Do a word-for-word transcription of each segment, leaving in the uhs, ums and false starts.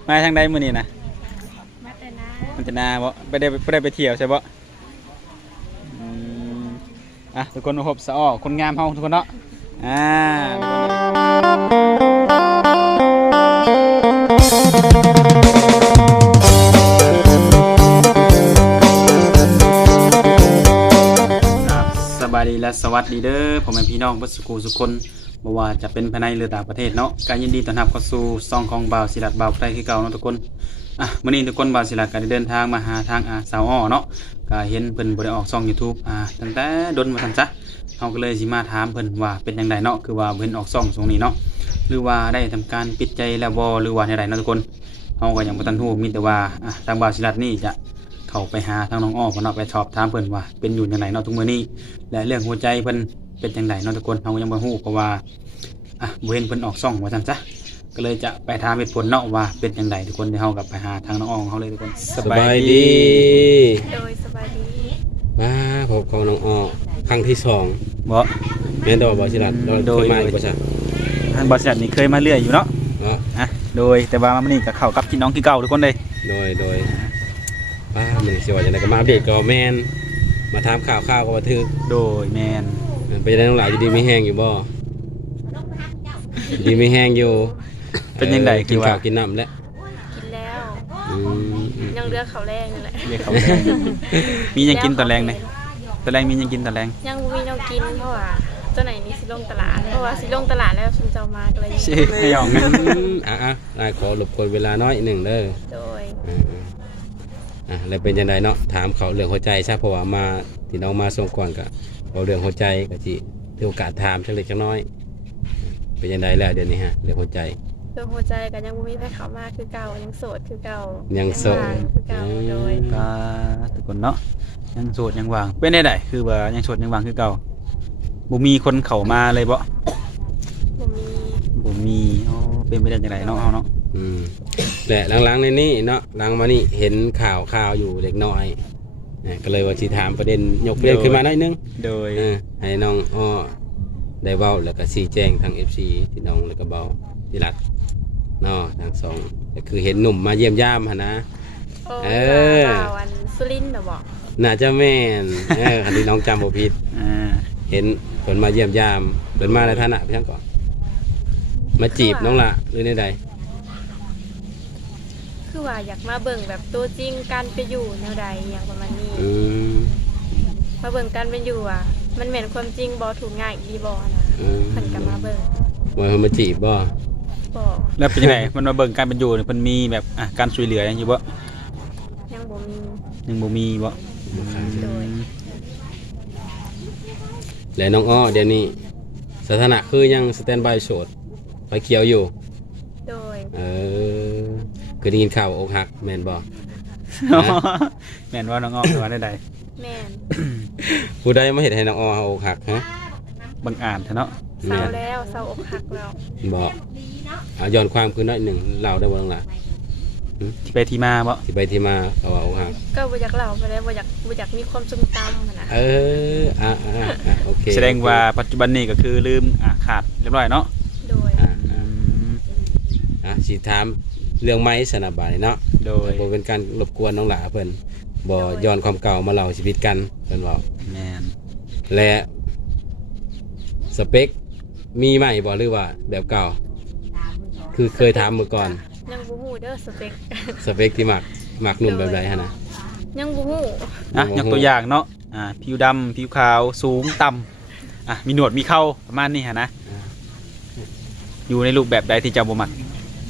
มาทางใดมื้อนี้นะมาแต่นามันจะนาบ่ไปได้ไปได้ไปเที่ยวใช่บ่อืมอ่ะทุกคนพบสะอ้อคนงามเฮาทุกคนเนาะอ่าสบายดีและสวัสดีเด้อผมเป็นพี่น้องเบิดสุขุสุคนบ่ว่าจะเป็นภายในหรือต่างประเทศเนาะการยินดีต้อนรับเข้าสู่ช่องของบ่าวศิลัดบ่าวไทยคือเก่าเนาะทุกคนอ่ะมื้อนี้ทุกคนบ่าวศิลัดก็ได้เดินทางมาหาทางอ่าสาวอ้อเนาะก็เห็นเพิ่นบ่ได้ออกช่อง YouTube อ่าตั้งแต่ดนมาซั่นซะเฮาก็เลยสิมาถามเพิ่นว่าเป็นจังไดเนาะคือว่าเพิ่นออกช่องตรงนี้เนาะหรือว่าได้ทำการปิดใจแล้วบ่หรือว่าจังไดเนาะทุกคนเฮาก็ยังบ่ทันรู้มีแต่ว่าอ่ะทางบ่าวศิลัดนี่จะเข้าไปหาทางน้องอ้อเพิ่นเนาะไปสอบถามเพิ่นว่าเป็นอยู่จังไดเนาะทุกมื้อนี้และเรื่องหัวใจเพิ่นเป็นจังไดเนาะทุกคนเฮายังบ่ฮู้เพราะว่าอ่ะบ่เห็นเพิ่นออกช่องว่าซั่นซะก็เลยจะไปถามเหตุผลเนาะว่าเป็นจังไดทุกคนเดี๋ยวเฮากับไปหาทางน้องอ้อเฮาเลยทุกคนสบายดีโดยสบายดีมาพบกับน้องอ้อครั้งที่สองบ่แม่นดอกบ่สิลัดเราโดยเคยมาอยู่บ่ซะทางบริษัทนี่เคยมาเรื่อยอยู่เนาะเนาะอ่ะโดยแต่ว่ามื้อนี้ก็เข้ากับพี่น้องคือเก่าทุกคนเลยโดยโดยป้ามื้อนี้สิว่าจังไดก็มาอัปเดตก็แม่นมาถามข่าวข่าวก็ว่าถึกโดยแมนไปได้น้องหลายอยู่ดีมีแห้งอยู่บ่ดีมีแห้งอยู่เป็นยังไงกิคืนอว่าข้าวกินน้ำแล้วกินแล้วอืมอืมยังเลือกเขาวแรงนี่แหละเรียกเขาแรงมียังกินตอนแรงเลยตอนแรงมียังกินตอนแรงยังบ่มีแนวกินเพราะว่าเจ้าไหนนี่สิลงตลาดเพราะว่าสิลงตลาดแล้วฉันจะเอามาก็เลยยังชื่อไม่ยอมนะอืมอ่ะอ่ะได้ขอรบกวนเวลาน้อยหนึ่งเด้อโดยอ่าอ่ะแล้วเป็นยังไงเนาะถามเขาเรื่องหัวใจใช่เพราะว่ามาที่น้องมาส่งก่อนก็เอาเรื่องหัวใจก็จิถือโอกาสถามจังเล็กจังน้อย เป็นยังไงแล้วเดี๋ยวนี้ฮะเรื่องหัวใจเรื่องหัวใจก็ยังบ่มีใครเข้ามาคือเก่ายังโสดคือเก่ายัยังโสดว่างคือเก่าโดยก็ทุกคนเนาะยังโสดยังว่างเป็นได้ไดคือว่ายังโสดยังว่างคือเก่าบ่มีคนเข้ามาเลยบ่บ่มีบ่มีอ๋อเป็นไปได้จังไดเนาะเฮาเนาะอืมและหลังๆในนี้เนาะหลังมานี่เห็นข่าวข่าวอยู่เล็กน้อยนะก็เลยว่าสิถามประเด็นยกประเด็นขึ้นมาหน่อยนึงโดยเออให้น้องอ้อได้เว้าแล้วก็ชี้แจงทาง เอฟ ซี ที่น้องแล้วก็เบาที่รัดเนาะทางสองก็คือเห็นหนุ่มมาเยี่ยมยามหั่นนะโอ้เออว่าวันสุรินทร์น่ะบ่น่าจะแม่นเออคันที่น้องจำบ่ผิดอ่าเห็นเพิ่นมาเยี่ยมยามเพิ่นมาในฐานะเพียงก่อนมาจีบน้องละหรือในใดคือว่าอยากมาเบิ่งแบบตัวจริงการไปอยู่แนวใดอย่างประมาณนี้อืมมาเบิ่งกันเป็นอยู่อ่ะ มันแม่นความจริงบ่ถูกง่ายดีบ่นะอืมเพิ่นก็มาเบิ่งว่าเพิ่นมาจีบบ่บ่แล้วเป็นจังไดมันมาเบิ่งการเป็นอยู่นี่เพิ่นมีแบบอ่ะการช่วยเหลือหยังอยู่บ่ยังบ่มียังบ่มีบ่โดยและน้องอ้อเดี๋ยวนี้สถานะคือยังสแตนด์บายโสดไฟเขียวอยู่โดยเออคือได้ยินข่าวว่าอกหักแม่นบ่แม่นว่าน้องอ้อมว่าได้ใดแม่นผู้ใดมาเฮ็ดให้น้องอ้ออกหักฮะบังอาจเถอะเนาะเศร้าแล้วเศร้าอกหักแล้วบ่เอาย้อนความคือน้อยหนึ่งเล่าได้บ่ล่ะล่ะที่ไปที่มาบ่ที่ไปที่มาเขาว่าอกหักก็บ่อยากเล่าไปแล้วบ่อยากบ่อยากมีความทรงจำหั้นนะเอออ่ะอ่ะอ่ะโอเคแสดงว่าปัจจุบันนี้ก็คือลืมอ่ะขาดเรียบร้อยเนาะโดยอ่ะอ่ะอ่ะสิถามเรื่องไม้สนับบาดเนาะโดยบ่เป็นการรบกวนน้องหลาเพิ่นบ่ย้อนความเก่ามาเล่าชีวิตกันเพิ่นเว้าแม่นและสเปคมีใหม่บ่หรือว่าแบบเก่า คือเคยถามเมื่อก่อนยังบ่ฮู้เด้อสเปคสเปคที่มักมักหนุ่มแบบใดฮะนะยังบ่ฮู้อ่ะยกตัวอย่างเนาะอ่าผิวดำผิวขาวสูงต่ำอ่ะมีหนวดมีเข่าประมาณนี้ฮะนะอยู่ในรูปแบบใดที่เจ้าบ่มัก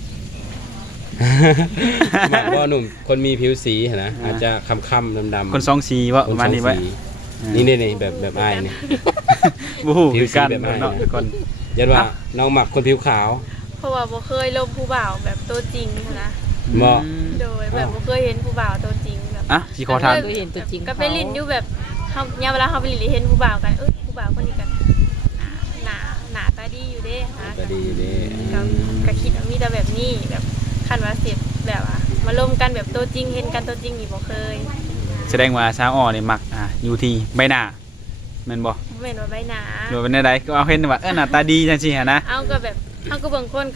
มักว่าหนุ่มคนมีผิวสีฮะนะอาจจะค้ำๆดำๆคนสองสีว่าประมาณนี้ไว้นี่นี่นี่แบบแบบอ้ายนี่บูฮู้ผิคืวอสีกันแบบอ้ายเนาะทุกคนยันว่าน้องมักคนผิวขาวเพราะว่าบ่เคยลมผู้บ่าวแบบตัวจริงหั้นนะบ่โดยแบบบ่เคยเห็นผู้บ่าวตัวจริงแบบอ่ะสิขอถามเคยเห็นตัวจริงก็ไปลิ้นอยู่แบบเฮายามเวลาเฮาไปลิ้นเห็นผู้บ่าวกันเอ้ยผู้บ่าวคนนี้กันหน้าหน้าตาดีอยู่เด้ฮะก็ดีเด้ก็ก็คิดว่ามีแต่แบบนี้แบบคันว่าเสร็จแบบว่ามาลมกันแบบตัวจริงเห็นกันตัวจริงนี่บ่เคยแสดงว่าสาวอ้อนี่มักอ่ะอยู่ที่ใบหน้าแม่นบ่บ่แม่นว่าใบหน้าหรือว่าเป็นใดก็เอาเห็นว่าเออหน้าตาดีจังซี่ฮะนะเอาก็แบบเฮาก็เบิ่งคนก็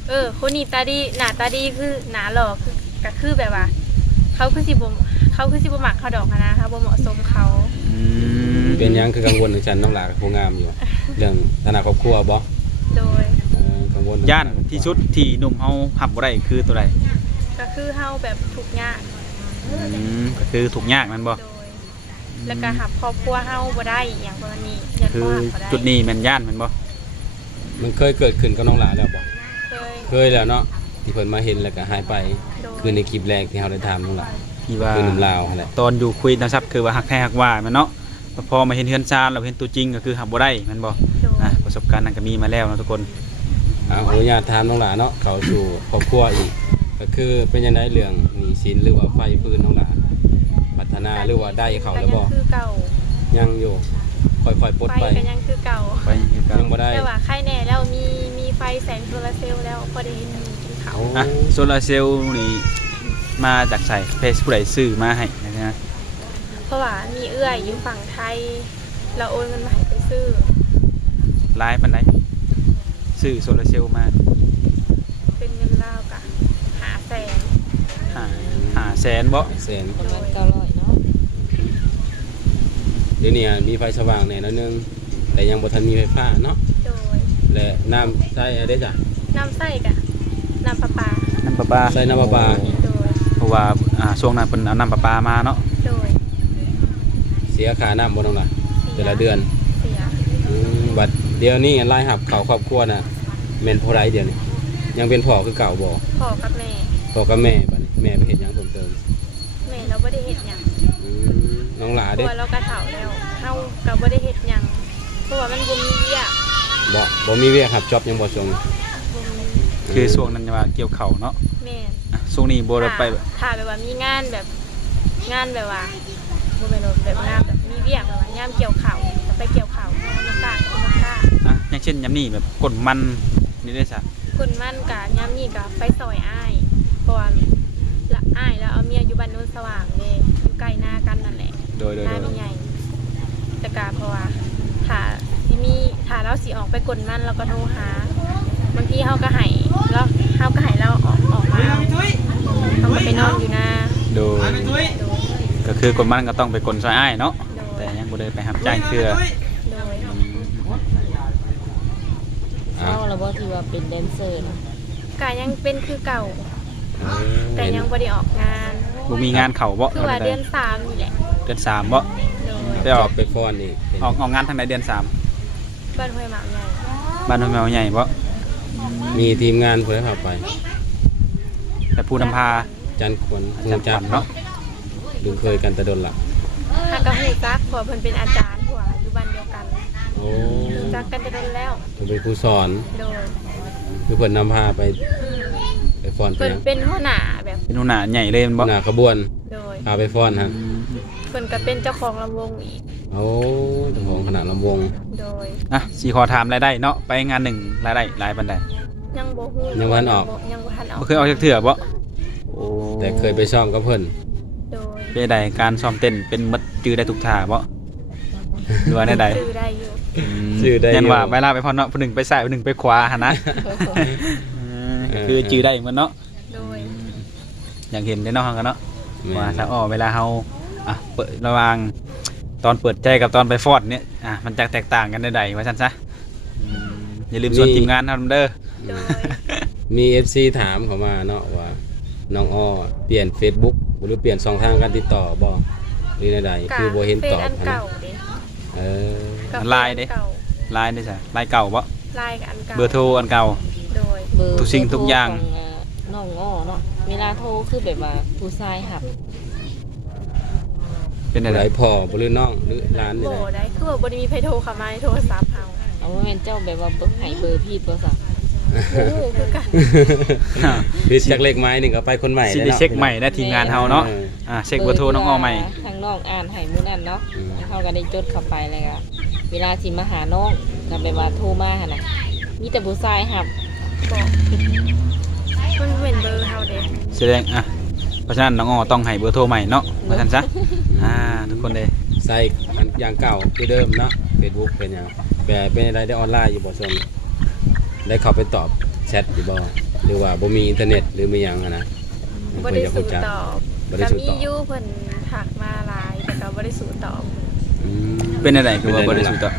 เออคนนี้ตาดีหน้าตาดีคือหน้าหล่อคือก็คือแบบว่า เขาคือสิบ่เขาคือสิบ่มักเขาดอกหั้นนะเขาบ่เหมาะสมเขาอืมเป็นหยังคือกังวลถึงฉันน้องหลากับผู้งามอยู่ เรื่องฐานะครอบครัวบ่โดยเออกังวลย่านที่สุดที่หนุ่มเฮาหับบ่ได้คือตัวใดก็คือเฮาแบบทุกข์ยากอืมก็คือทุกข์ยากนั่นบ่โดย แล้วก็หับครอบครัวเฮาบ่ได้อหย่างประมาณนี้ยันคือบ่หับบ่ได้จุดนี้แม่นย่านแม่นบ่มันเคยเกิดขึ้นกับน้องหลาแล้วบ่เคยเคยแล้วเนาะที่เพิ่นมาเห็นแล้วก็หายไปโดยคือในคลิปแรกที่เราได้ถามน้องหลาที่ว่าคือหนุ่มลาวนั่นแหละตอนอยู่คุยนะครับคือว่าฮักแท้ฮักว่าแม่นเนาะพอมาเห็นเฮือนซานเราเห็นตัวจริงก็คือหับบ่ได้แม่นบ่โดยอ่ะประสบการณ์นั้นก็มีมาแล้วเนาะทุกคนอ่าขออนุญาตถามน้องหลาเนาะเขาสู่ครอบครัวอีก ก็คือเป็นยังไงเรื่องหนี้สินหรือว่าไฟฟืนน้องหลาพัฒนาหรือว่าได้เขาแล้วบ่ก็ยังคือเก่ายังอยู่ค่อยๆปลดไฟไปก็ยังคือเก่าไปคือเก่ายังบ่ได้แต่ว่าใครแน่แล้วมีมีไฟแสงโซลาร์เซลล์แล้วพอได้เห็นกินเขาวอ่ะโซลาร์เซลล์นี่มาจากใส่เพจผู้ใดซื้อมาให้นะฮะเพราะว่ามีเอื้อยอยู่ฝั่งไทย เราโอนเงินมาให้ไปซื้อลายปานใดซื้อโซลาร์เซลล์มาเป็นเงินลาวกะหาแสนหาหาแสนบ่แสนประมาณเก้าร้อยเนาะเดี๋ยวนี้มีไฟสว่างแน่นอนนึงแต่ยังบ่ทันมีไฟฟ้าเนาะโดยและน้ำใช้อะไรจ้ะน้ำใส่กะน้ำประปาน้ำประปาใส่น้ำประปาโดยเพราะว่าอ่าช่วงนั้นเพิ่นเอาน้ำประปามาเนาะโดยเสียค่าน้ำบ่น้องล่ะเสียแต่ละเดือนเสียอืมบัดเดี๋ยวนี้รายรับเขาครอบครัวน่ะแม่นเท่าไรเดี๋ยวนี้ยังเป็นพ่อคือเก่าบ่พ่อกับแม่พ่อกับแม่บัดนี้แม่ไปเฮ็ดหยังเพิ่มเติมแม่เราไม่ได้เห็ดหยังอืมน้องหลาเพเด้ราะว่าเรากระเถาแล้วเฮากับไม่ได้เห็ดหยังเพราะว่ามันบ่มีเวียกบ่บ่มีเวียกรับจ็อบยังบ่ส่งบ่มีคือช่วงนั้นว่าเกี่ยวเข่าวเนาะแม่นอ่ะช่วงนี้บ่ได้ไปถ้าแบบว่ามีงานแบบงานแบบว่าบ่แม่นว่าแบบงานแบบมีเวียกแบบว่างานเกี่ยวข้าวก็ไปเกี่ยวข้าวมันกล้าก็บ่กล้าอ่ะอย่างเช่นยามนี้แบบกดมันนี่ได้ซะคนมั่นกะยามนี้ก็ไปซอยอ้ายเพราะว่าละอ้ายแล้วเอาเมียอยู่บ้านโนนสว่างเด้อยู่ใกล้หน้ากันนั่นแหละโดยโดยหน้าโดมียใหญ่แต่กะเพราะว่าถ้าสิมีถ้าเราสิออกไปกดมันเราก็โทรหาบางทีเฮาก็ให้แล้วเฮาก็ให้เราออกออกมาเฮาก็ไปนอนอยู่หน้าโดยโดยก็คือกดมันก็ต้องไปกดซอยอ้ายเนาะโดแต่ยยังบ่ได้ไปรับจ้างเครือโดยอืมอ่ะเศร้าแล้วบ่ที่ว่าเป็นแดนเซอร์เนาะกะยังเป็นคือเก่าเออแต่ยังบ่ได้ออกงานบ่มีงานเข้าบ่คือว่าเดือนสามนี่แหละเดือนสามบ่โดยได้อจออก บไปฟ้อนนี่เป็นออกออกงานทางไหนเดือนสามบ้านห้วยหมากใหญ่บ้านห้วยแมวใหญ่บ่มีทีมงานเพิ่นพาไปแต่ผู้นำพาจันควรอาฮู้จารย์จัขกวัญเนาะเนาะดูเคยกันแต่ดนละถ้ากะฮู้จักเพราะเพิ่นเป็นอาจารย์ผัวอยู่บ้านเดียวกันโอ้รู้จักกันแต่โดนแล้วเพิ่นเป็นครูสอนโดยคือเพิ่นนำพาไปไปฟ้อนไปเพิ่นหยังเป็นหัวหน้าแบบเป็นหัวหน้าใหญ่เลยแม่นบ่หน้าขบวนโดยพาไปฟ้อนฮะเพิ่นก็เป็นเจ้าของลำวงอีกโอ้เจ้าของคณะลำวงโดยอ่ะสิขอถามรายได้เนาะไปงานหนึ่งรายได้หลายปานใดยังบ่ฮู้ยังบ่ทันออกยังบ่ทันออกบ่เคยเอาจักเทื่อบ่โอ้แต่เคยไปซ้อมกับเพิ่นโดยเป็นใดการซ้อมเต้นเป็นมัดจื้อได้ทุกท่าบ่หรือว่าได้ใดซื้อได้อยู่ชื่อได้ยันว่าอยู่เวลาไปพอเนาะผู้หนึงไปซ้ายผู้หนึงไปขวาหั่นนะเออก็คือจื้อได้เหมือนเนาะโดยอย่างเห็นได้เนาะกันเนาะแม่ว่าถ้าอ้อเวลาเฮาอ่ะเปิดระหว่างตอนเปิดใจกับตอนไปฟอดเนี่ยอ่ะมันจะแตกต่างกันได้ใดว่าซั่นซะอืมอย่าลืมชวนทีมงานเฮาเด้อโดยมี เอฟ ซี ถามเข้ามาเนาะว่าน้องอ้อเปลี่ยน Facebook หรือเปลี่ยนช่องทางการติดต่อบ่หรือใดๆคือบ่เห็นเฟตซอบอันหั้นเก่านะเด้เออกับไลน์เด้เก่าไลน์ได้จ้ะไลน์เก่าบ่ไลน์กับอันเก่าเบอร์โทรอันเก่าโดยเบอร์ทุกสิ่งทุกอย่างเบร์โทรขเอ่อน้องอ้อเนาะเวลาโทรคือแบบว่าผู้ชายหับเป็นไหอะไรนพ่อบ่หรือน้องหรือหลานนี่โบแหละได้คือว่าบ่ได้มีไผโทรเข้ามาในโทรศัพท์เฮาเอาว่าแม่นเจ้าแบบว่าเบิ่งให้เบอร์พี่ตัวสักโอ้โหคือกันพิดจากเลขไม้หนึ่งก็ไปคนใหม่สิแล้วได้นาะเช็คใหม่นะทีมงานเฮาเนาะอออ่าเช็คเบอร์โทรน้องอ้อใหม่ทางน้องอ่านให้มื้อนั้นเนาะอืมเขาก็ได้จดเข้าไปเลยอะเวลาสิมาหาน้องก็แบบว่าโทรมาหั่นน่ะมีแต่ผู้ชายหับบอกมันเหมือนเบอร์เฮาเด้แสดงอ่ะเพราะฉะนั้นน้องอ้อต้องให้เบอร์โทรใหม่เนาะว่าซั่นซะอ่าทุกคนเลยใส่อันอย่างเก่าคือเดิมเนาะ Facebook เป็นหยังแต่เป็นอะไรได้ออนไลน์อยู่บ่ส่วนได้เข้าไปตอบแชทอยู่บ่หรือว่าบ่มีอินเทอร์เน็ตหรือมีหยังอะนะบ่ได้สู่ตอบบ่ได้ก็สู่มีตอบอยู่เพิ่นทักมาหลายแต่ก็บ่ได้สู่ตอบอืมเป็นอะไรคือว่าบ่ได้สู้ต่อบ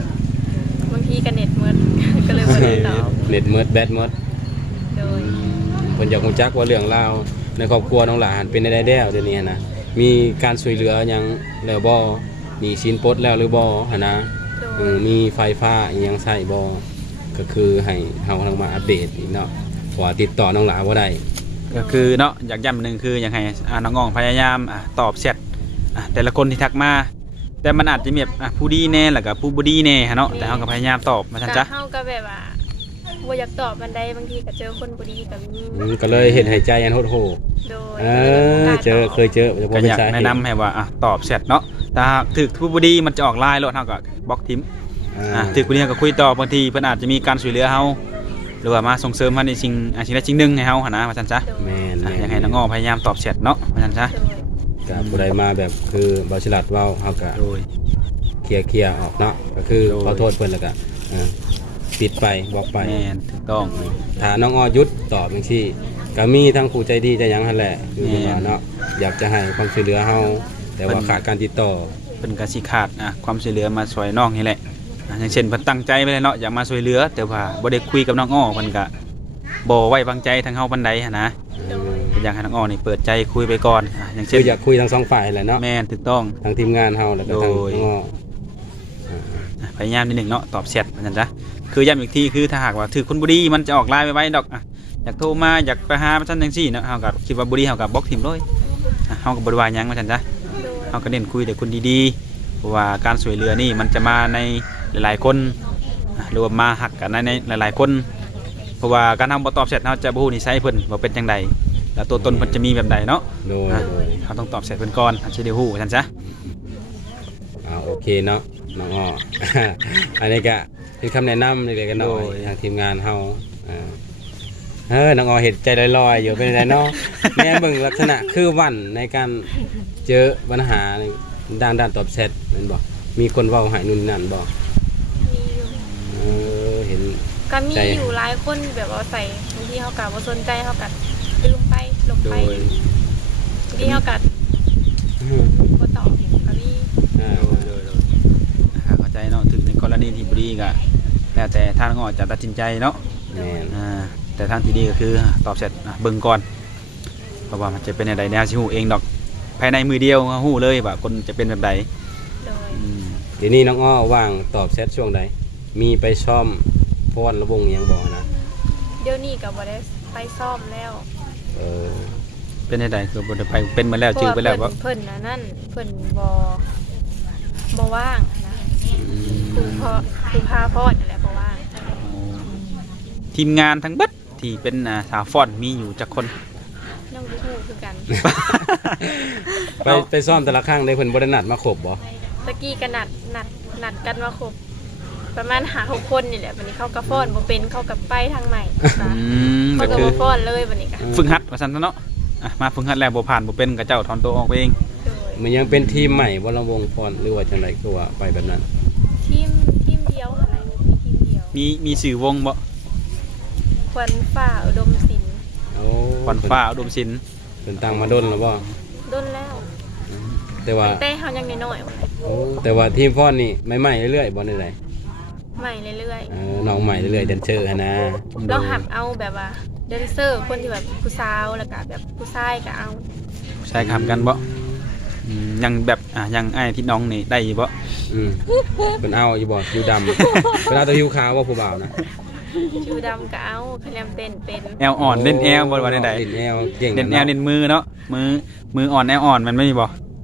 างทีก็เน็ตหมด ก็เลยบ่ได้ตอบเน็ตหมดแบตหมดโดยเพิ่นอยากรู้จักว่าเรื่องราวในครอบครัวน้องหลานเป็นได้แล้วเดี๋ยวนี้นะมีการช่วยเหลือหยังแล้วบ่มีสินปลดแล้วหรือบ่หั่นนะโดเอย อมีไฟฟ้าอีหยังใช้บ่ก็คือให้เฮาทางมาอัปเดตอีกเนาะว่าติดต่อน้องหลานบ่ได้ก็คือเนาะอยากย้ำหนึ่งคืออยากให้อ่าน้องอ่องพยายามอ่ะตอบแชทอ่ะแต่ละคนที่ทักมาแต่มันอาจจะมีแบบอ่ะผู้ดีแน่แล้วก็ผู้บ่ดีแน่ฮะเนาะแต่เฮาก็พยายามตอบมาซั่นก็จ้ะเฮาก็แบบว่าบ่อยากตอบมันได้บางทีก็เจอคนบ่ดีก็มีอืมก็เลยเห็นหายใจอันโหดโหโดยเออเจอเคยเจอจะก็เป็นอยากสาเหตุแนะนำให้ว่าอ่ะตอบแชทเนาะถ้าถึกผู้บ่ดีมันจะออกไลน์โลดเฮาก็บล็อกทิมอ่าอ่ะถึกผู้ดีเฮาก็คุยต่อบางทีเพิ่นอาจจะมีการช่วยเหลือเฮาหรือว่ามาส่งเสริมเฮาในสิ่งอ่ะสิ่งใดสิ่งหนึ่งให้เฮาหั่นนะว่าซั่นจ้ะโดยแม่นอ่ะแม่นอยากให้น้องอ้อพยายามตอบแชทเนาะว่าซั่นจ้ะโดยกับผู้ใดมาแบบคือบาชิลัดเว้าเฮาก็โดยเคลียร์เคลียร์ออกเนาะก็คือโดยขอโทษเพิ่นแล้วก็เออปิดไปบอกไปแม่นถูกต้องถ้าน้องอ้อหยุดตอบจังซี่ก็มีทั้งผู้ใจดีใจหยังหั่นแหละคือแม่นว่าเนาะอยากจะให้ความช่วยเหลือเฮาแต่ว่าขาดการติดต่อเป็นกสิขาดอ่ะความช่วยเหลือมาช่วยน้องนี่แหละอ่ะอย่างเช่นเพิ่นตั้งใจไว้เลยเนาะอยากมาช่วยเหลือ แต่ว่าบ่ได้คุยกับน้องอ้อเพิ่นก็บ่ไว้วางใจทางเฮาปานใดหันนะโดยอยากให้น้องอ้อนี่เปิดใจคุยไปก่อนอ่ะอย่างคืเช่นออยากคุยทั้งสองฝ่ายแหละเนาะแม่นถูกต้องทั้งทีมงานเฮาแล้วก็ทั้งโดยน้องอ้ออ่ะพยายามนิดหนึงเนาะตอบแชทว่าซั่นจ้ะคือย้ำอีกทีคือถ้าหากว่าถือคนบ่ดีมันจะออกไลน์ไว้ๆดอกอ่ะอยากโทรมาอยากไปหาซั่นจังซี่เนาะเฮาก็คิดว่าบ่ดีเฮาก็บล็อกทิมเลยอ่ะเฮาก็บ่ได้ว่าหยังว่าซั่นจ้ะโดยเฮาก็เน้นคุยแต่คนดีๆเพราะว่าการช่วยเหลือนี่มันจะมาในหลายๆคนอ่ะหรือว่ามาหักกันในหลายๆคน เพราะว่าการทำบ่ตอบแชทเฮาจะบ่ฮู้นิสัยเพิ่นว่าเป็นจังใดแล้วตัวตนเพิ่นจะมีแบบใดเนาะโดยอ่ะโดยเฮาต้องตอบแชทเพิ่นก่อนอันสิได้ฮู้ว่าซั่นซะอ่าโอเคเนาะน้องอ้อ อันนี้ก็เป็นคำแนะนำเล็กๆกันหน่อยทางทีมงานเฮาอ่าเฮ้ยน้องอ้อเห็นใจลอยๆอยู่เป็นไรเนาะ แม่เบิ่งลักษณะคือหวันในการเจอปัญหาในด้านด้านตอบแชทแม่นบ่มีคนเว้าให้นู่นนั่นบ่มีอยู่เออเห็นก็มีใจอยู่หลายคนแบบว่าใส่บางทีเฮาก็บ่สนใจเฮาก็ลืมไปลบโดไปยบางทีเฮาก็บ่ตอบก็มีอ่าโดยโดยอ่าเข้าใจเนาะถึงในกรณีที่บ่ดีก็แล้วแต่ทางน้องอ้อจะตัดสินใจเนาะแม่นอ่าแต่ทางที่ดีก็คือตอบแชทอ่ะเบิ่งก่อนเพราะว่ามันจะเป็นจังไดแนวสิฮู้เองดอกภายในมือเดียวฮู้เลยว่าคนจะเป็นแบบใดโดยอืมเดี๋ยวนี้น้องอ้อว่างตอบแชทช่วงใดมีไปซ่อมฟ้อนระวงอิหยังบ่นะเดี๋ยวนี้ก็บ่ได้ไปซ่อมแล้วเออเป็นจังไดคือบ่ได้ไปเป็นมาแล้วจื้อไปแล้วเพบ่ราะาเพิ่นเพิ่นน่ะนั่นเพิ่นบ่บ่ว่างนะอืมครูพอครูพาพอดนั่นแหละบ่ว่างทีมงานทั้งเบิดที่เป็นอ่าสาวฟอนมีอยู่จักคนยังบ่ฮู้คือกันไปไปซ่อมแต่ละครั้งได้เพิ่นบ่ได้นัดมาครบบ่ตะกี้ก็นัดนัดนัดกันว่าครบประมาณห้าหกคนนี่แหละวันนี้เขาก็ฟ้อนบ่เป็นเขาก็ไปทางใหม่อืมเขาก็ก็คือบ่ฟ้อนเลยวันนี้ก็ฝึกหัดว่าซั่นซะเนาะอ่ะมาฝึกหัดแล้วบ่ผ่านบ่เป็นก็เจ้าถอนตัวออกไปเองโดยมันยังเป็นทีมใหม่บ่ระวงฟ้อนหรือว่าจังไดคือว่าไปแบบนั้นทีมทีมเดียวอะไรมีทีมเดียวมีมีสื่อวงบ่ควันฝ่าอุดมศิลป์โอ้ควันฟ้าอุดมศิลป์เป็นตังมาดนแล้วบ่ด้นแล้วแต่ว่าแต่เฮายังน้อยๆว่ะโอ้แต่ว่าทีมฟ้อนนี่ใหม่ๆเรื่อยๆบ่ได้ไดใหม่เรื่อยเออน้องใหม่เรื่อยๆแดนเซอร์หั่นนะๆเราหับเอาแบบว่าแดนเซอร์คนที่แบบผู้สาวแล้วก็แบบผู้ชายก็เอาใช้คำกันบ่อืมยังแบบอ่ะยังอ้ายที่น้องนี่ได้อยู่บ่อืมเพิ่นเอาอยู่บ่ผิวดำ เพิ่นเอาแต่ผิวขาวบ่ผู้บ่าวนะชูดำก็เอาคะแนนเต้นเป็นแอลอ่อนเล่นแอลบ่ว่าใดเล่นแอลเก่งๆเล่นแอลเล่นมือเนาะมือมืออ่อนแอลอ่อนมันไม่มีบ่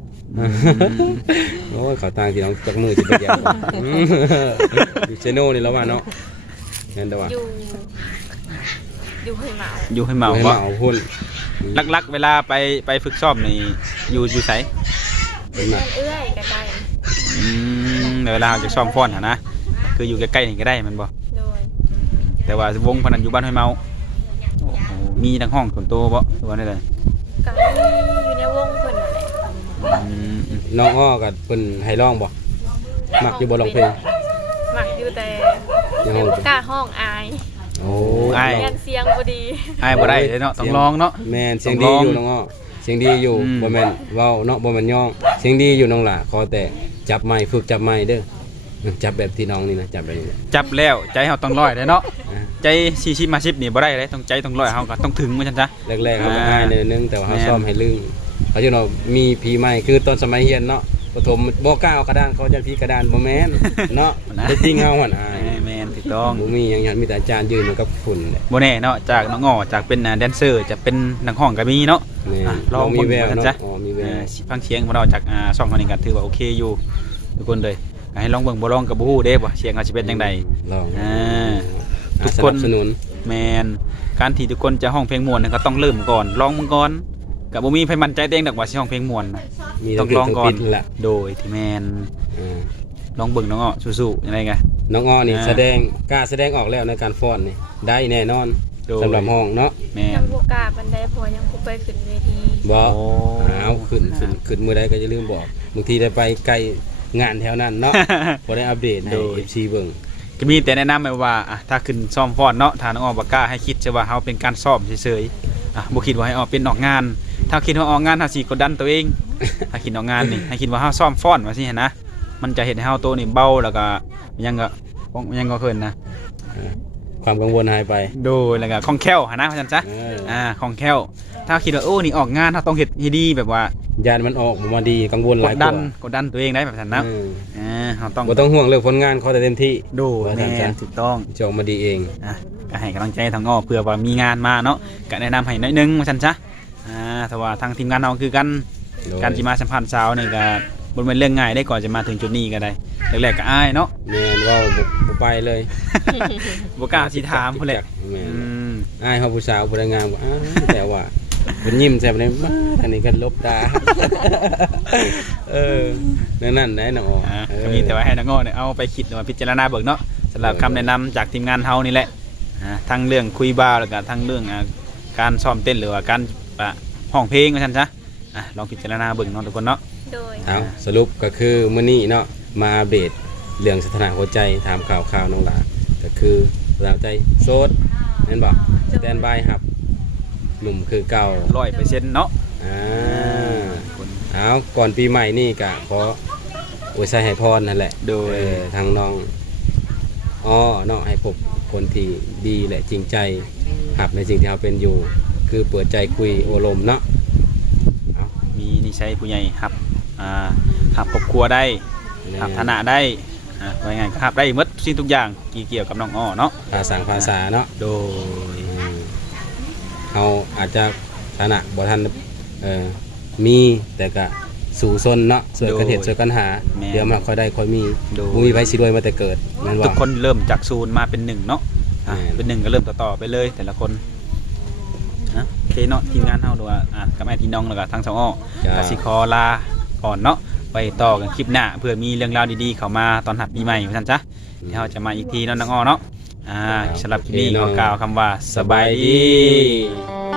โอ้ยเขาต่างที่น้องจักมือสิไปแย่บ่อืมอยู่เซโนนี่แล้วว่าเนาะนั่นแต่ว่าอยู่อยู่ให้เหมาอยู่ให้เมาให้บ่มาเอาหุ้นลักๆเวลาไปไปฝึกซ้อมนี่อยู่อยู่ไสเป็นเพื่มาอนเอื้อยก็ได้อืมเวลาเราจะซ้อมฟ้อนหะนะคืออยู่ใกล้ๆนี่ก็ได้แมันบ่โดยแต่ว่าวงพนันอยู่บ้านห้วยเมาโอ้โหมีทั้งห้องส่วนตัวบ่หรือว่าได้เลยก็มีอยู่ในวงเพิ่นนั่นแหละอืมน้องอ้อกับเพิ่นให้ร้องบ่มักอยู่บ่ร้องเพลงมักอยู่แต่ยังแต่ร้องบ่กล้าห้องอายอโอ้อ้ายแม่นเสียงบ่ดีอ้ายบ่ได้เลยเนาะต้องลองเนาะแม่นเสียงดีอยู่น้องอ้อเสียงดีอยู่อืมบ่แม่นเว้าเนาะบ่แม่นย่องเสียงดีอยู่น้องหล่ะขอแต่จับไม้ฝึกจับไม้เด้อจับแบบที่น้องนี่นะจับแบบนี้นะจับแล้วใจเฮาต้องร้อยเลยเนาะอ่าใจสี่สิบมาสิบนี่บ่ได้เลยต้องใจต้องร้อยเฮาก็ต้องถึงว่าซั่นจ้ะแรกๆเขาก็อ่าง่ายนิดนึงแต่ว่าเขาแม่นซ่อมให้ลึงเขาจะเนาะมีผีใหม่คือตอนสมัยเรียนเนาะประถมบ่กล้าเอากระดานเขาจะผีกระดานบ่แม่นเนาะแต่จริงเฮาหั่นอายแม่นถูกต้องบ่มีหยังหยังมีแต่อาจารย์ยืนอยู่กับฝุ่นแหละบ่แน่เนาะจากน้องอ้อจากเป็นแดนเซอร์จะเป็นนักร้องก็มีเนาะแม่นอ่ะลลออง งมีแววบิ่งเนาะจ้ะอ๋อมีแวเอวอสิฟังเสียงของเราจากอ่าช่องคนนี้ก็ถือว่าโอเคอยู่ทุกคนเลยก็ให้ลองเบิ่งบ่ลองก็บ่ฮู้เด้ว่าเสียงเขาสิเป็นจังไดลองอ่า ทุทุกกคคน นสนับสนุนแม่นการที่ทุกคนจะร้องเพลงม่วนเนี่ยก็ต้องเริ่มก่อนลองมึงก่อนก็บ่มีไผมั่นใจตัวเองดอกว่าสิร้องเพลงม่วนน่ะมีต้ทั้อง งผิดลองทั้งก่อนผิดแหละโดยที่แม่นอ่าลองเบิ่งน้องอ้อสู้ๆยังไงกะน้องอ้อนี่อ่าแสดงกล้าแสดงออกแล้วในการฟ้อนนี่ได้แน่นอนโดยสำหรับห้องเนาะแม่ยันงบ่กล้าปานใดเพราะว่ายังบ่เคยขึ้นเวทีบ่โอ้เอาขึ้นขึ้นขึ้นมื้อใดก็อย่าลืมบอกบางทีได้ไปไกลงานแถวนั้น เนาะ บ่ได้อัปเดตให้โดยเอฟ ซี เบิ่งก็มีแต่แนะนำไว้ว่าอ่ะถ้าขึ้นซ้อมฟ้อนเนาะถ้าน้องอ้อบ่กล้าให้คิดซะว่าเฮาเป็นการซ้อมเฉยๆอ่ะบ่คิดว่าให้ออกเป็นออกงาน ถ้าคิดว่าออกงานเฮาสิกดดันตัวเอง ถ้าคิดออกงานนี่ให้คิดว่าเฮาซ้อมฟ้อนว่าซี่หั่นนะมันจะเฮ็ดให้เฮาตัวนี่เบาแล้วก็ยังก็ยังก็เคินนะความกังวลหายไปโดยแล้วก็คล่องแคล่วหั่นนะว่าซั่นซะเอออ่าคล่องแคล่วถ้าคิดว่าโอ้นี่ออกงานเฮาต้องเฮ็ดให้ดีแบบว่ายานมันออกบ่มาดีกังวลหกลายดกดัว่านกดดันตัวเองได้แบบนั้นนะเอออ่าเฮาต้องบ่ต้องห่วงเรื่องผลงานเขาแต่เต็มที่ดูว่าแม่ซั่นนถูกต้องจะออกมาดีเองอ่ะก็ให้กำลังใจทางอ้อเพื่อว่ามีงานมาเนาะก็แนะนำให้น้อยหนึงว่าซั่นซะอ่าแต่ว่าทางทีมงานเราคือกันโดยการสิมาสัมพันธ์สาวนี่ก็บ่เป็นเรื่องง่ายได้ก่อนจะมาถึงจุดนี้ก็ได้แรกๆก็อายเนาะแม่นเว่าบ่บ่ไปเลยบ่กล้าสิถามพุ่นแหละแม่นอืมอ้ายเฮาผู้สาวบ่ได้งามบ่อ้าวแต่ว่าเพิ่นยิ้มแซ่บเลยมาทางนี้ก็ลบตา เออนั่นนั่นได้น้องอ๋ออ่าเออก็มีแต่ว่าให้น้องอ้อเนี่ยเอาไปคิดหรือว่าพิจารณาเบิกเนาะสำหรับคำแนะนำจากทีมงานเฮานี่แหละอ่าทั้งเรื่องคุยบ้าวแล้วก็ทั้งเรื่องอ่าการซ้อมเต้นหรือว่าการอ่ะร้องเพลงว่าซั่นซะอ่ะลองพิจารณาเบิ่งเนาะทุกคนเนาะโดยเอาสรุปก็คือมื้อนี้เนาะมาอัปเดตเรื่องสถานะหัวใจถามข่าวข่าวน้องหลาก็คือสาวใจโสดแม่นบ่สแตนบายครับหนุ่มคือเก่าร้อยเปอร์เซ็นต์เนาะอ่าเอาก่อนปีใหม่นี่ก็ขออวยชัยให้พรนั่นแหละโดยเออทางน้องอ้อเนาะให้พบคนที่ดีและจริงใจหับในสิ่งที่เราเป็นอยู่ คือเปิดใจคุยโอลมเนาะเอามีนิสัยผู้ใหญ่หับอ่าหับครอบครัวได้หับฐานะได้อ่าว่าไงก็หับได้หมดสิ่งทุกอย่างที่เกี่ยวกับน้องอ้อเนาะภาษาภาษาเนาะโดยอืมเขาอาจจะฐานะบ่ทันเอ่อมีแต่ก็สู่ซนเนาะสวยกันเห็ดสวยกันหา เดี๋ยวมันค่อยได้ค่อยมีโดยบ่มีไผสิรวยมาแต่เกิดแม่นบ่ทุกคนเริ่มจากศูนย์มาเป็นหนึ่งเนาะอ่ะแม่นเป็นหนึ่งก็เริ่มต่อๆไปเลยแต่ละคนนะโอเคเนาะทีมงานเฮาดูว่าอ่ะกับไอ้ที่น้องแล้วก็ทั้งสองอ้อจ้ากสิคอลาก่อนเนาะไปต่อกันคลิปหน้าเพื่อมีเรื่องราวดีๆเข้ามาตอนหับปีใหม่ว่าซั่นจ้ะเดี๋ยวเราจะมาอีกทีเนาะน้องอ้อเนาะอ่าสำหรับคลิปนี้ขอกล่าวคำว่าสบายดี